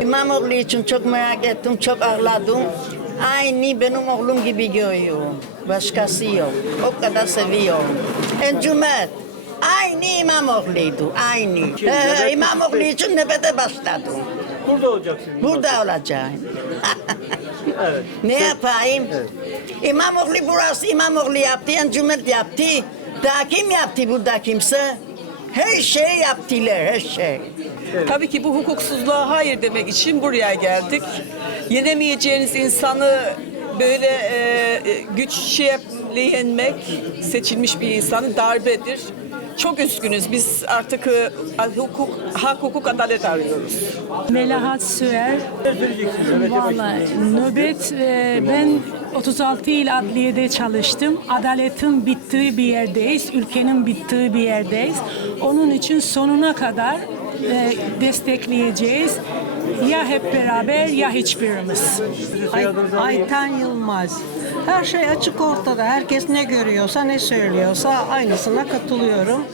İmamoğlu için çok merak ettim, çok ağladım. Aynı benim oğlum gibi görüyorum. Başkası yok. O kadar seviyorum. Encümet. Aynı İmamoğlu'ydu, aynı. Ee, İmamoğlu için nöbete başladım. Burada olacaksınız. Burada olacağım. Evet. ne yapayım? İmamoğlu burası İmamoğlu yaptı, Encümet yaptı. Daha kim yaptı burada kimse? Her şey yaptılar, her şey. Tabii ki bu hukuksuzluğa hayır demek için buraya geldik. Yenemeyeceğiniz insanı böyle e, güçle yenmek seçilmiş bir insanı darbedir. Çok üzgünüz. Biz artık e, hukuk, hak, hukuk, adalet arıyoruz. Melahat Süer. Başladınız. nöbet e, ben 36 yıl adliyede çalıştım. Adaletin bittiği bir yerdeyiz. Ülkenin bittiği bir yerdeyiz. Onun için sonuna kadar e, destekleyeceğiz. Ya hep beraber ya hiçbirimiz. Ay, Ayten Yılmaz. Her şey açık ortada. Herkes ne görüyorsa, ne söylüyorsa aynısına katılıyorum.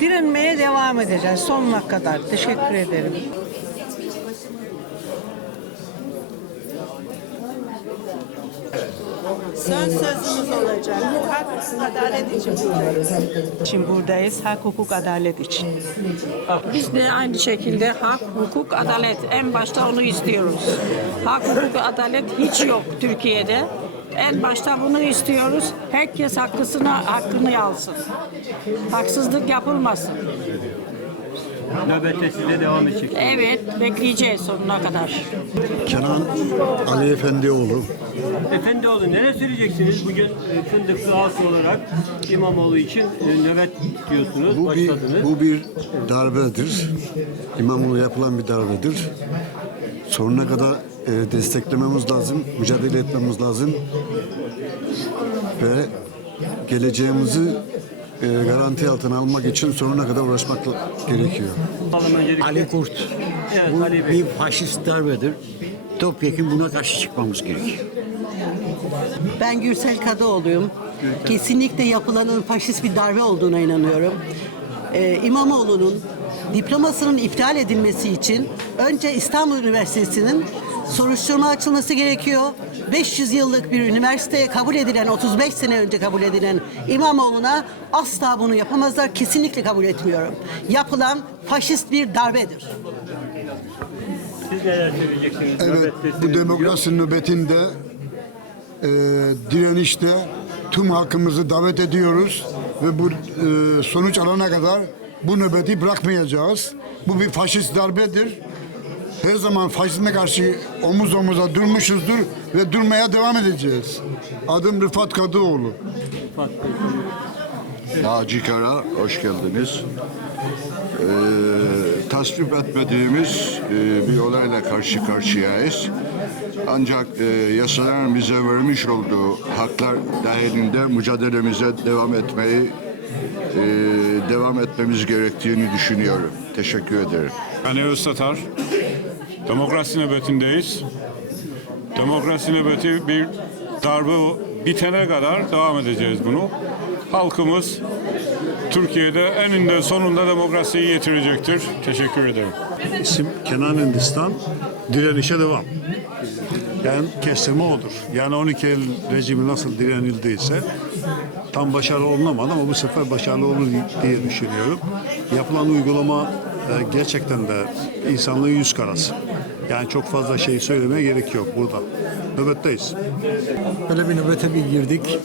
Direnmeye devam edeceğiz sonuna kadar. Teşekkür ederim. Son sözümüz olacak. Bu hak adalet için buradayız. Şimdi buradayız. Hak, hukuk, adalet için. Biz de aynı şekilde hak, hukuk, adalet. En başta onu istiyoruz. Hak, hukuk, adalet hiç yok Türkiye'de. En başta bunu istiyoruz. Herkes hakkısını, hakkını alsın. Haksızlık yapılmasın. Nöbette size devam edecek. Evet, bekleyeceğiz sonuna kadar. Kenan Ali Efendioğlu. Efendioğlu neler söyleyeceksiniz? Bugün e, Fındıklı Halk olarak İmamoğlu için e, nöbet diyorsunuz, Bu bir, başladınız. bu bir darbedir. İmamoğlu yapılan bir darbedir. Sonuna kadar e, desteklememiz lazım, mücadele etmemiz lazım. Ve geleceğimizi e, garanti altına almak için sonuna kadar uğraşmak gerekiyor. Ali Kurt. Evet, Bu Ali Bey. bir faşist darbedir. Topyekun buna karşı çıkmamız gerekiyor. Ben Gürsel Kadıoğlu'yum. Kesinlikle yapılanın faşist bir darbe olduğuna inanıyorum. Ee, İmamoğlu'nun diplomasının iptal edilmesi için önce İstanbul Üniversitesi'nin soruşturma açılması gerekiyor. 500 yıllık bir üniversiteye kabul edilen, 35 sene önce kabul edilen İmamoğlu'na asla bunu yapamazlar. Kesinlikle kabul etmiyorum. Yapılan faşist bir darbedir. Siz neler söyleyeceksiniz? Evet, bu demokrasi nöbetinde e, direnişte tüm halkımızı davet ediyoruz ve bu e, sonuç alana kadar bu nöbeti bırakmayacağız. Bu bir faşist darbedir. Her zaman faşizme karşı omuz omuza durmuşuzdur ve durmaya devam edeceğiz. Adım Rıfat Kadıoğlu. Naci Kara, hoş geldiniz. Ee, tasvip etmediğimiz e, bir olayla karşı karşıyayız. Ancak e, yasaların bize vermiş olduğu haklar dahilinde mücadelemize devam etmeyi e, devam etmemiz gerektiğini düşünüyorum. Teşekkür ederim. Ali Öztatar. Demokrasi nöbetindeyiz. Demokrasi nöbeti bir darbe bitene kadar devam edeceğiz bunu. Halkımız Türkiye'de eninde sonunda demokrasiyi getirecektir. Teşekkür ederim. İsim Kenan Hindistan. Direnişe devam. Yani kestirme odur. Yani 12 Eylül rejimi nasıl direnildiyse tam başarılı olunamadı ama bu sefer başarılı olur diye düşünüyorum. Yapılan uygulama e, gerçekten de insanlığın yüz karası. Yani çok fazla şey söylemeye gerek yok burada. Nöbetteyiz. Böyle bir nöbete bir girdik.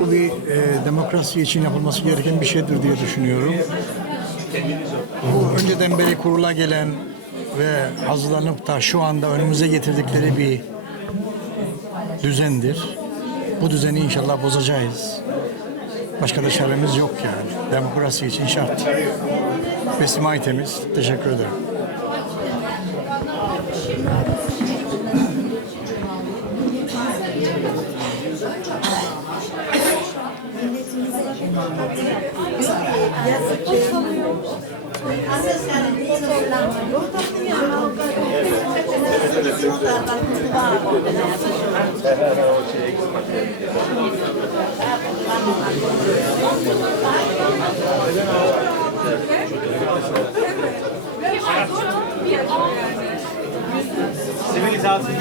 Bu bir e, demokrasi için yapılması gereken bir şeydir diye düşünüyorum. Bu önceden beri kurula gelen ve hazırlanıp da şu anda önümüze getirdikleri bir düzendir. Bu düzeni inşallah bozacağız. Başka da çaremiz yok yani. Demokrasi için şart. Besim Aytemiz. Teşekkür ederim. Sivilizasyonluk